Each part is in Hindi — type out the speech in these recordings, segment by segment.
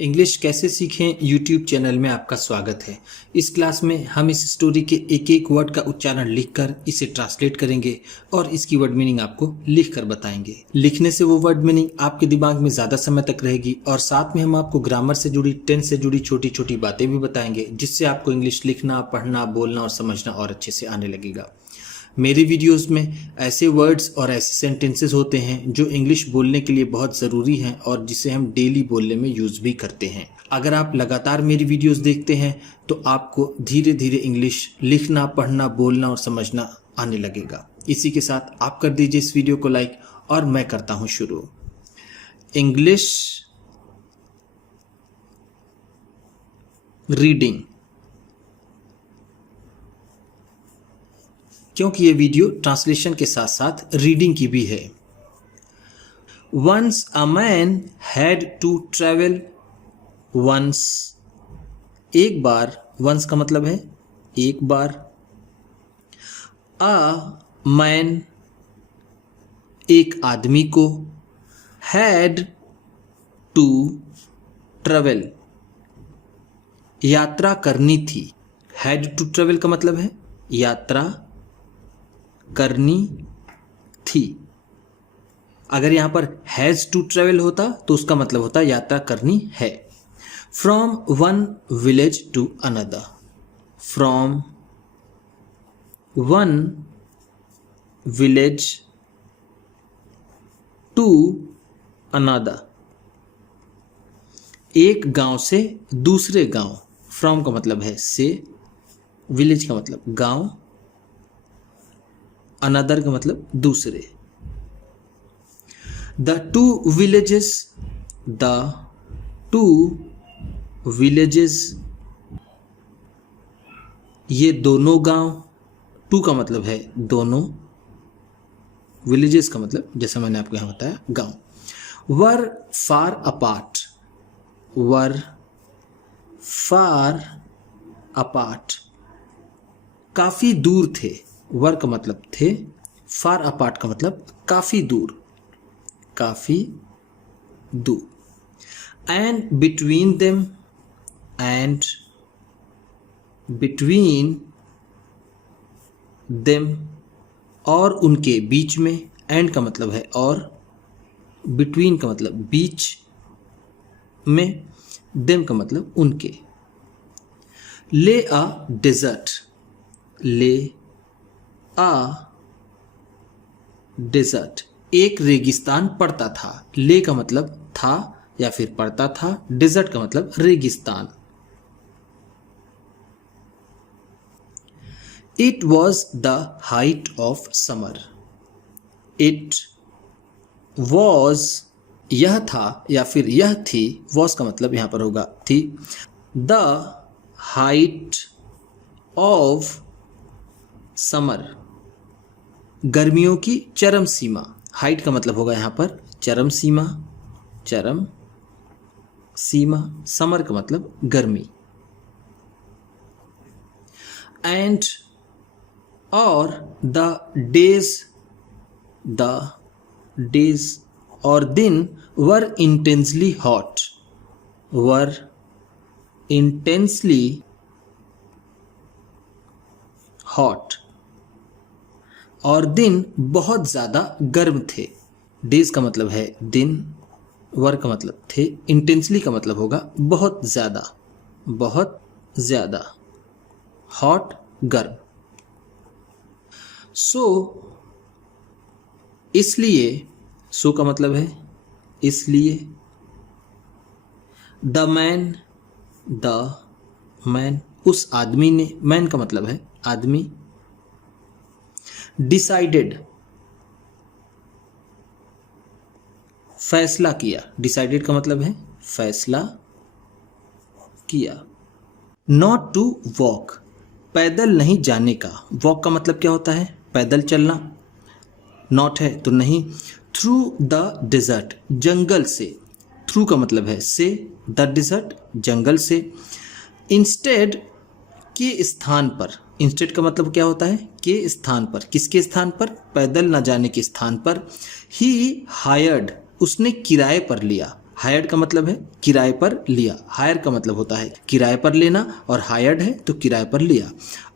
इंग्लिश कैसे सीखें यूट्यूब चैनल में आपका स्वागत है। इस क्लास में हम इस स्टोरी के एक एक वर्ड का उच्चारण लिखकर इसे ट्रांसलेट करेंगे और इसकी वर्ड मीनिंग आपको लिखकर बताएंगे। लिखने से वो वर्ड मीनिंग आपके दिमाग में ज़्यादा समय तक रहेगी और साथ में हम आपको ग्रामर से जुड़ी, टेंस से जुड़ी छोटी छोटी बातें भी बताएंगे, जिससे आपको इंग्लिश लिखना, पढ़ना, बोलना और समझना और अच्छे से आने लगेगा। मेरी वीडियोस में ऐसे वर्ड्स और ऐसे सेंटेंसेस होते हैं जो इंग्लिश बोलने के लिए बहुत ज़रूरी हैं और जिसे हम डेली बोलने में यूज़ भी करते हैं। अगर आप लगातार मेरी वीडियोस देखते हैं तो आपको धीरे धीरे इंग्लिश लिखना, पढ़ना, बोलना और समझना आने लगेगा। इसी के साथ आप कर दीजिए इस वीडियो को लाइक और मैं करता हूँ शुरू। इंग्लिश रीडिंग, क्योंकि ये वीडियो ट्रांसलेशन के साथ साथ रीडिंग की भी है। Once a man had to travel, once एक बार, वंस का मतलब है एक बार। अ मैन एक आदमी को, हैड टू ट्रेवल यात्रा करनी थी। हैड टू ट्रेवल का मतलब है यात्रा करनी थी। अगर यहां पर हैज टू ट्रेवल होता तो उसका मतलब होता यात्रा करनी है। From one village to another, from one village to another, एक गांव से दूसरे गांव। फ्रॉम का मतलब है से, विलेज का मतलब गांव, अनदर का मतलब दूसरे। The two villages, the two villages, ये दोनों गांव। टू का मतलब है दोनों, विलेजेस का मतलब जैसा मैंने आपको यहां बताया गांव। वर फार अपार्ट, वर फार अपार्ट, काफी दूर थे। वर का मतलब थे, फार अपार्ट का मतलब काफी दूर, काफी दूर। And between them, and between them, और उनके बीच में। एंड का मतलब है और, बिटवीन का मतलब बीच में, देम का मतलब उनके। ले अ डेजर्ट, ले आ डेजर्ट, एक रेगिस्तान पड़ता था। ले का मतलब था या फिर पड़ता था, डेजर्ट का मतलब रेगिस्तान। It was the height of summer, it was यह था या फिर यह थी, वॉज का मतलब यहां पर होगा थी। द हाइट ऑफ समर, गर्मियों की चरम सीमा। हाइट का मतलब होगा यहां पर चरम सीमा, चरम सीमा। समर का मतलब गर्मी। एंड और द डेज, द डेज और दिन, वर इंटेंसली हॉट, वर इंटेंसली हॉट, और दिन बहुत ज़्यादा गर्म थे। डेज का मतलब है दिन, वर का मतलब थे, इंटेंसली का मतलब होगा बहुत ज़्यादा, बहुत ज़्यादा, हॉट गर्म। सो इसलिए, सो का मतलब है इसलिए। द मैन, द मैन उस आदमी ने, मैन का मतलब है आदमी। डिसाइडेड फैसला किया, डिसाइडेड का मतलब है फैसला किया। नॉट टू वॉक, पैदल नहीं जाने का। वॉक का मतलब क्या होता है पैदल चलना, नॉट है तो नहीं। थ्रू द डिजर्ट, जंगल से। थ्रू का मतलब है से, द डिजर्ट जंगल से। इंस्टेड के स्थान पर, इंस्टेड का मतलब क्या होता है के स्थान पर, किसके स्थान पर, पैदल न जाने के स्थान पर। ही हायर्ड, उसने किराए पर लिया। हायर्ड का मतलब है किराए पर लिया, हायर का मतलब होता है किराए पर लेना, और हायर्ड है तो किराए पर लिया।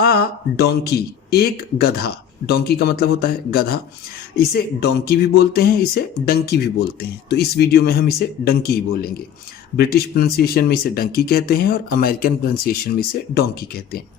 आ डोंकी, एक गधा, डोंकी का मतलब होता है गधा। इसे डोंकी भी बोलते हैं, इसे डंकी भी बोलते हैं, तो इस वीडियो में हम इसे डंकी ही बोलेंगे। ब्रिटिश प्रोनाउंसिएशन में इसे डंकी कहते हैं और अमेरिकन प्रोनाउंसिएशन में इसे डोंकी कहते हैं।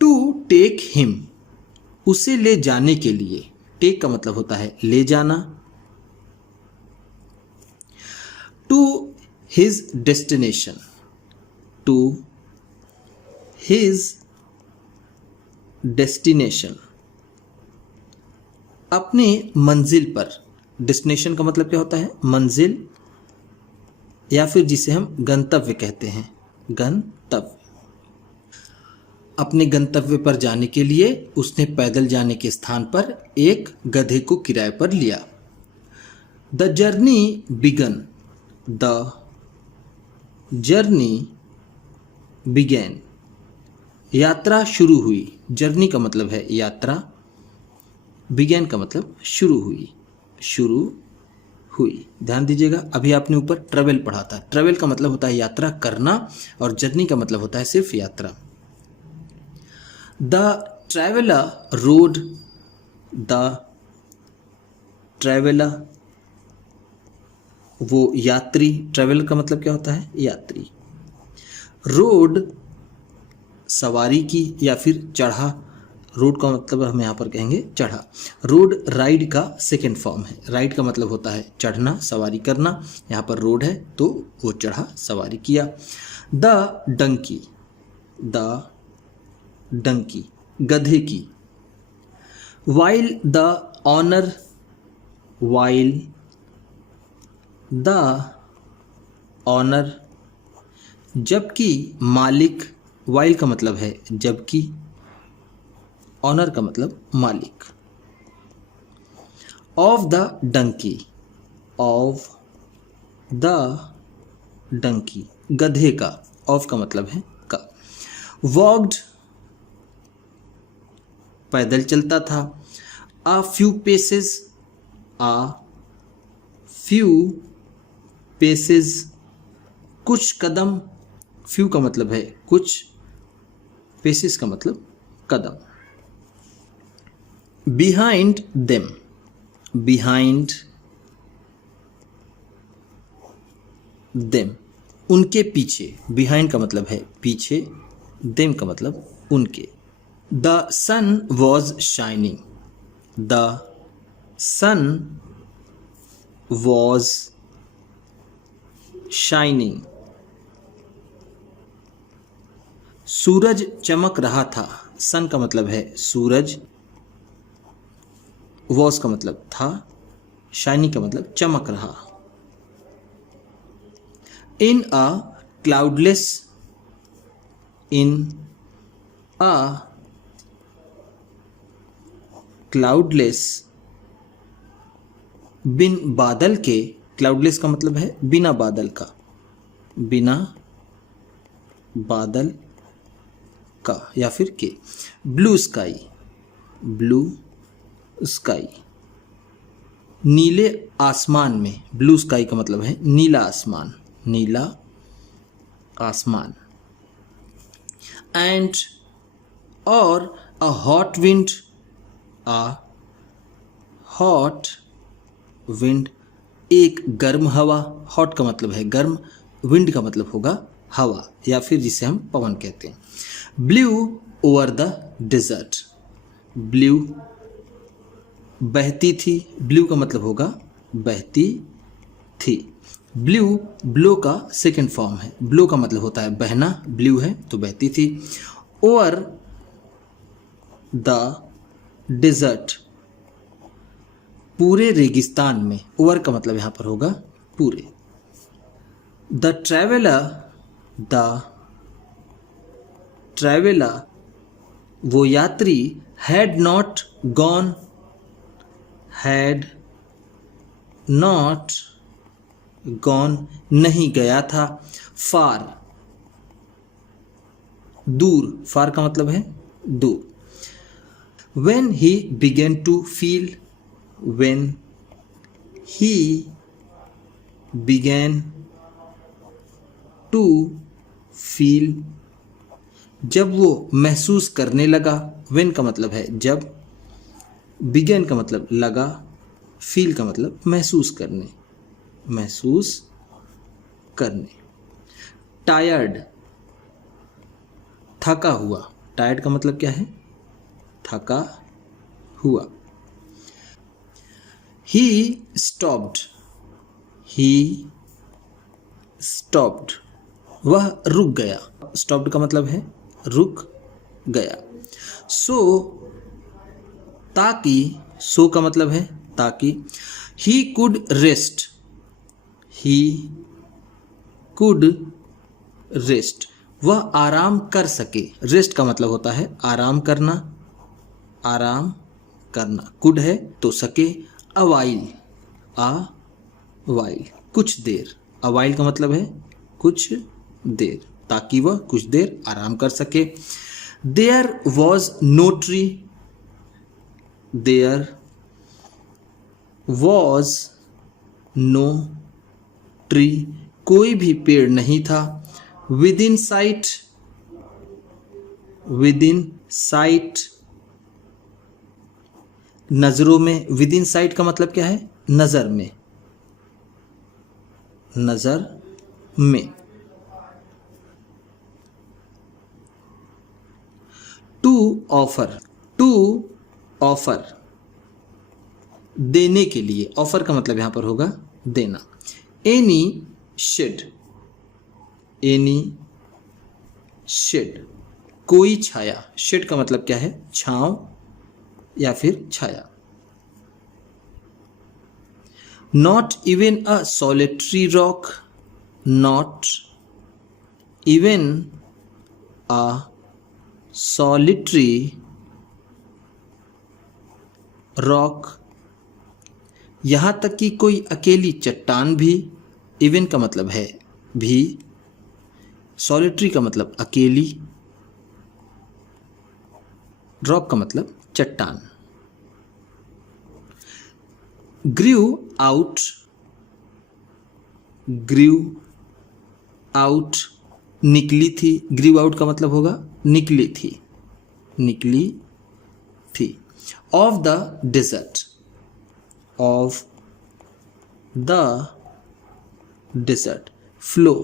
टू टेक हिम, उसे ले जाने के लिए, टेक का मतलब होता है ले जाना। To his destination, to his destination, अपने मंजिल पर। डेस्टिनेशन का मतलब क्या होता है? मंजिल, या फिर जिसे हम गंतव्य कहते हैं, गंतव्य। अपने गंतव्य पर जाने के लिए उसने पैदल जाने के स्थान पर एक गधे को किराए पर लिया। The journey began, the journey began, यात्रा शुरू हुई। जर्नी का मतलब है यात्रा, बिगैन का मतलब शुरू हुई, शुरू हुई। ध्यान दीजिएगा, अभी आपने ऊपर ट्रेवल पढ़ा था। ट्रेवल का मतलब होता है यात्रा करना, और जर्नी का मतलब होता है सिर्फ यात्रा। The traveller road, the traveller, वो यात्री, ट्रैवलर का मतलब क्या होता है? यात्री। रोड, सवारी की या फिर चढ़ा। रोड का मतलब हम यहाँ पर कहेंगे चढ़ा। रोड राइड का सेकेंड फॉर्म है। राइड का मतलब होता है चढ़ना, सवारी करना। यहाँ पर रोड है तो वो चढ़ा, सवारी किया। द डंकी, द डंकी, गधे की। While the owner, while the owner, जबकि मालिक। वाइल का मतलब है जबकि, ऑनर का मतलब मालिक। Of the donkey, of the donkey, गधे का। ऑफ का मतलब है का। वॉक्ड, पैदल चलता था। A few paces, a few paces, कुछ कदम। फ्यू का मतलब है कुछ, पेसेस का मतलब कदम। बिहाइंड देम, बिहाइंड देम, उनके पीछे। बिहाइंड का मतलब है पीछे, देम का मतलब उनके। The sun was shining, the sun was shining, सूरज चमक रहा था। सन का मतलब है सूरज, वॉज का मतलब था, शाइनिंग का मतलब चमक रहा। इन अ क्लाउडलेस, इन अ क्लाउडलेस, बिन बादल के। क्लाउडलेस का मतलब है बिना बादल का, बिना बादल का या फिर के। ब्लू स्काई, ब्लू स्काई, नीले आसमान में। ब्लू स्काई का मतलब है नीला आसमान, नीला आसमान। एंड, और a hot wind, a hot wind, एक गर्म हवा। हॉट का मतलब है गर्म, विंड का मतलब होगा हवा या फिर जिसे हम पवन कहते हैं। Blew over the desert, blew बहती थी। ब्लू का मतलब होगा बहती थी। ब्लू ब्लो का सेकेंड फॉर्म है। ब्लो का मतलब होता है बहना, ब्लू है तो बहती थी। ओवर द डेजर्ट, पूरे रेगिस्तान में। ओवर का मतलब यहां पर होगा पूरे। द ट्रैवलर, वो यात्री। Had not gone, had not gone, नहीं गया था। फार, दूर। फार का मतलब है दूर। When he began to feel, when he began to feel, जब वो महसूस करने लगा। व्हेन का मतलब है जब, बिगेन का मतलब लगा, फील का मतलब महसूस करने, महसूस करने। टायर्ड, थका हुआ। टायर्ड का मतलब क्या है? थका हुआ। ही स्टॉप्ड, ही स्टॉप्ड, वह रुक गया। स्टॉप्ड का मतलब है रुक गया। सो, ताकि, सो का मतलब है ताकि। He could rest, he could rest, वह आराम कर सके। रेस्ट का मतलब होता है आराम करना, आराम करना। कुड है तो सके। अवाइल, आ वाइल, कुछ देर। अवाइल का मतलब है कुछ देर, ताकि वह कुछ देर आराम कर सके। There was no tree, there was no tree, कोई भी पेड़ नहीं था। Within sight, within sight, नजरों में। विद इन साइट का मतलब क्या है? नजर में, नजर में। टू ऑफर, टू ऑफर, देने के लिए। ऑफर का मतलब यहां पर होगा देना। एनी शेड, एनी शेड, कोई छाया। शेड का मतलब क्या है? छांव या फिर छाया। Not even a solitary rock, not even a solitary rock, यहां तक कि कोई अकेली चट्टान भी। इवन का मतलब है भी, सॉलिटरी का मतलब अकेली, रॉक का मतलब चट्टान। ग्रीव आउट, ग्रीव आउट, निकली थी। ग्रीव आउट का मतलब होगा निकली थी, निकली थी। Of the desert, of the desert, flow,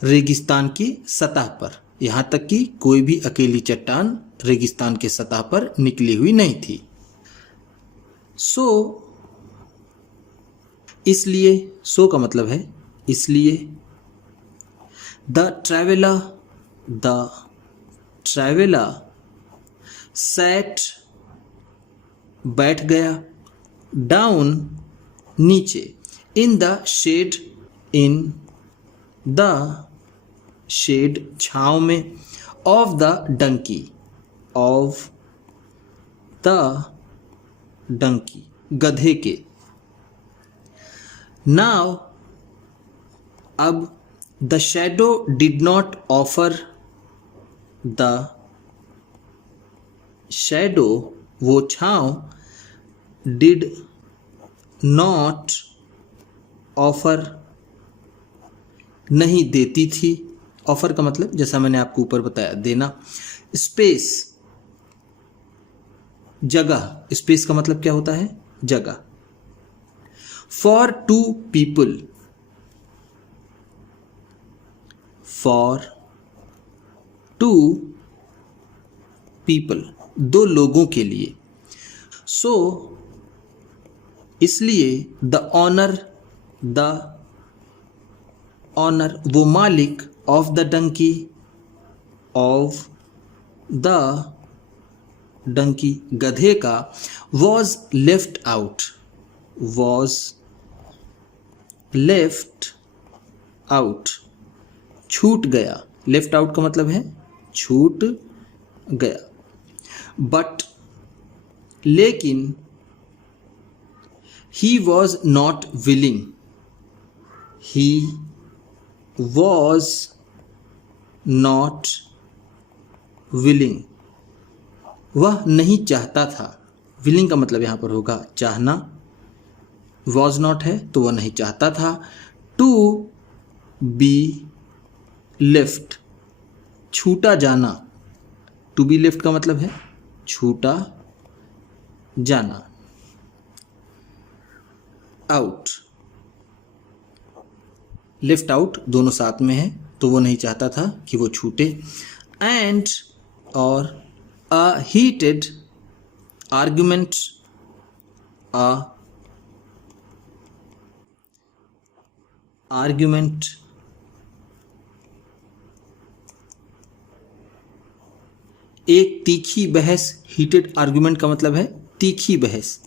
रेगिस्तान की सतह पर। यहां तक कि कोई भी अकेली चट्टान रेगिस्तान के सतह पर निकली हुई नहीं थी। सो, इसलिए, सो का मतलब है इसलिए। The traveller, the traveller sat, बैठ गया। डाउन, नीचे। In the shade, in the shade, छांव में। Of the donkey, of the donkey, गधे के। नाउ, अब। The shadow did not offer, the shadow, वो छांव। डिड नॉट ऑफर, नहीं देती थी। ऑफर का मतलब जैसा मैंने आपको ऊपर बताया देना। स्पेस, जगह। स्पेस का मतलब क्या होता है? जगह। For two people, for two people, दो लोगों के लिए। सो, इसलिए। द ऑनर, द ऑनर, वो मालिक। Of the donkey, of the donkey, गधे का। Was left out, was left out, छूट गया। लेफ्ट आउट का मतलब है छूट गया। बट, लेकिन। He was not willing, he was not willing, वह नहीं चाहता था। विलिंग का मतलब यहां पर होगा चाहना। वॉज नॉट है तो वह नहीं चाहता था। टू बी लेफ्ट, छूटा जाना। टू बी लेफ्ट का मतलब है छूटा जाना। आउट, लेफ्ट आउट दोनों साथ में है तो वो नहीं चाहता था कि वो छूटे। एंड और अ हीटेड आर्ग्यूमेंट, आर्ग्यूमेंट एक तीखी बहस। हीटेड आर्ग्यूमेंट का मतलब है तीखी बहस,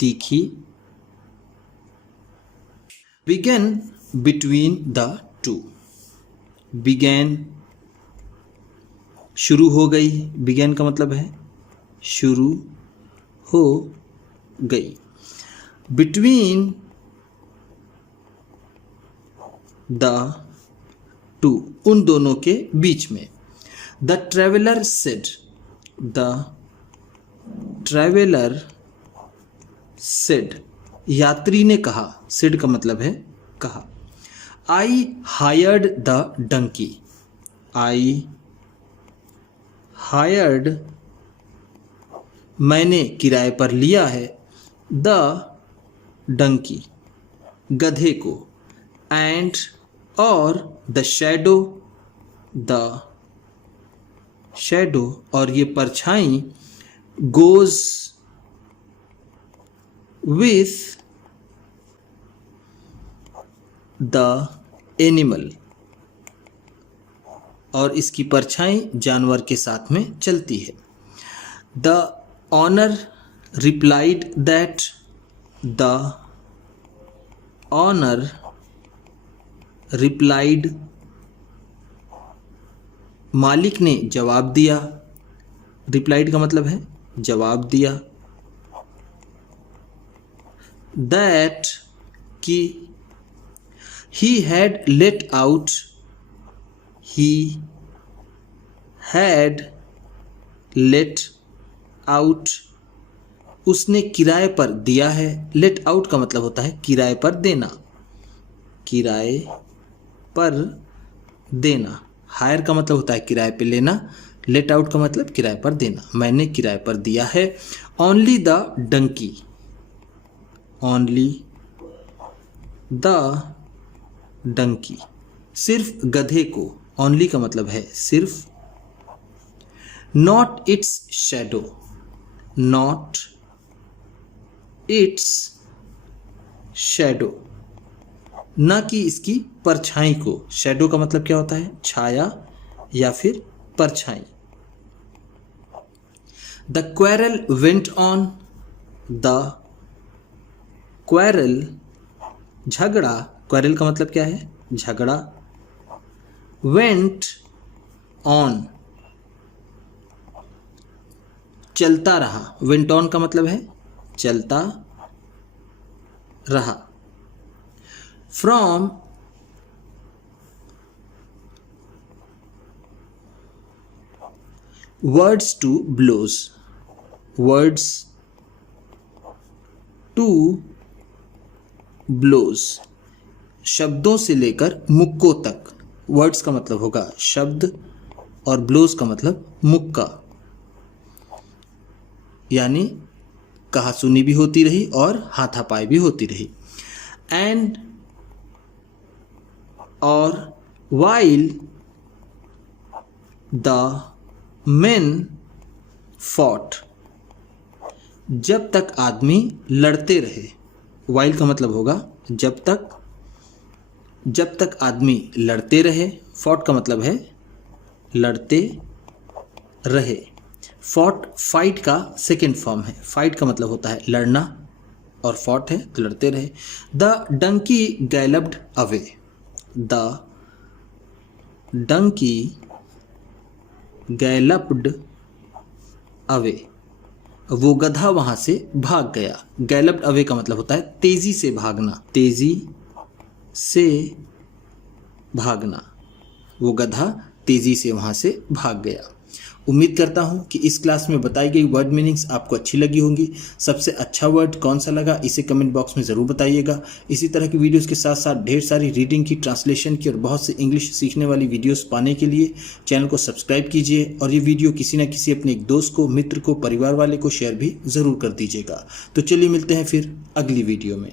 तीखी। Began between the two, began शुरू हो गई, बिगेन का मतलब है शुरू हो गई। बिटवीन द टू, उन दोनों के बीच में। The traveller said, the traveller said, यात्री ने कहा। सेड का मतलब है कहा। I hired the donkey, I hired मैंने किराए पर लिया है। द डंकी, गधे को। एंड और द शैडो, द शैडो और ये परछाई। गोज विथ द एनिमल, और इसकी परछाई जानवर के साथ में चलती है। The owner replied that, the owner replied, मालिक ने जवाब दिया। रिप्लाइड का मतलब है जवाब दिया। दैट कि he had let out, he had let out, उसने किराए पर दिया है। लेट आउट का मतलब होता है किराए पर देना, किराए पर देना। हायर का मतलब होता है किराए पे लेना, लेट आउट का मतलब किराए पर देना। मैंने किराए पर दिया है। Only the donkey, only the donkey, सिर्फ गधे को। ओनली का मतलब है सिर्फ। Not its shadow, not its shadow, न कि इसकी परछाई को। शैडो का मतलब क्या होता है छाया या फिर परछाई। The quarrel went on, the quarrel झगड़ा, क्वेरल का मतलब क्या है झगड़ा। वेंट ऑन चलता रहा, वेंट ऑन का मतलब है चलता रहा। From words to blows, words to blows, शब्दों से लेकर मुक्कों तक। वर्ड्स का मतलब होगा शब्द और ब्लोज का मतलब मुक्का, यानी कहा सुनी भी होती रही और हाथापाई भी होती रही। एंड और वाइल द मेन फॉट, जब तक आदमी लड़ते रहे। वाइल का मतलब होगा जब तक आदमी लड़ते रहे। फॉट का मतलब है लड़ते रहे। फॉट फाइट का सेकेंड फॉर्म है। फाइट का मतलब होता है लड़ना और फॉट है तो लड़ते रहे। The donkey galloped away, the donkey galloped away, वो गधा वहां से भाग गया। गैलप्ड अवे का मतलब होता है तेजी से भागना, तेजी से भागना। वो गधा तेजी से वहां से भाग गया। उम्मीद करता हूं कि इस क्लास में बताई गई वर्ड मीनिंग्स आपको अच्छी लगी होंगी। सबसे अच्छा वर्ड कौन सा लगा इसे कमेंट बॉक्स में ज़रूर बताइएगा। इसी तरह की वीडियोस के साथ साथ ढेर सारी रीडिंग की, ट्रांसलेशन की और बहुत से इंग्लिश सीखने वाली वीडियोस पाने के लिए चैनल को सब्सक्राइब कीजिए और ये वीडियो किसी न किसी अपने एक दोस्त को, मित्र को, परिवार वाले को शेयर भी ज़रूर कर दीजिएगा। तो चलिए मिलते हैं फिर अगली वीडियो में।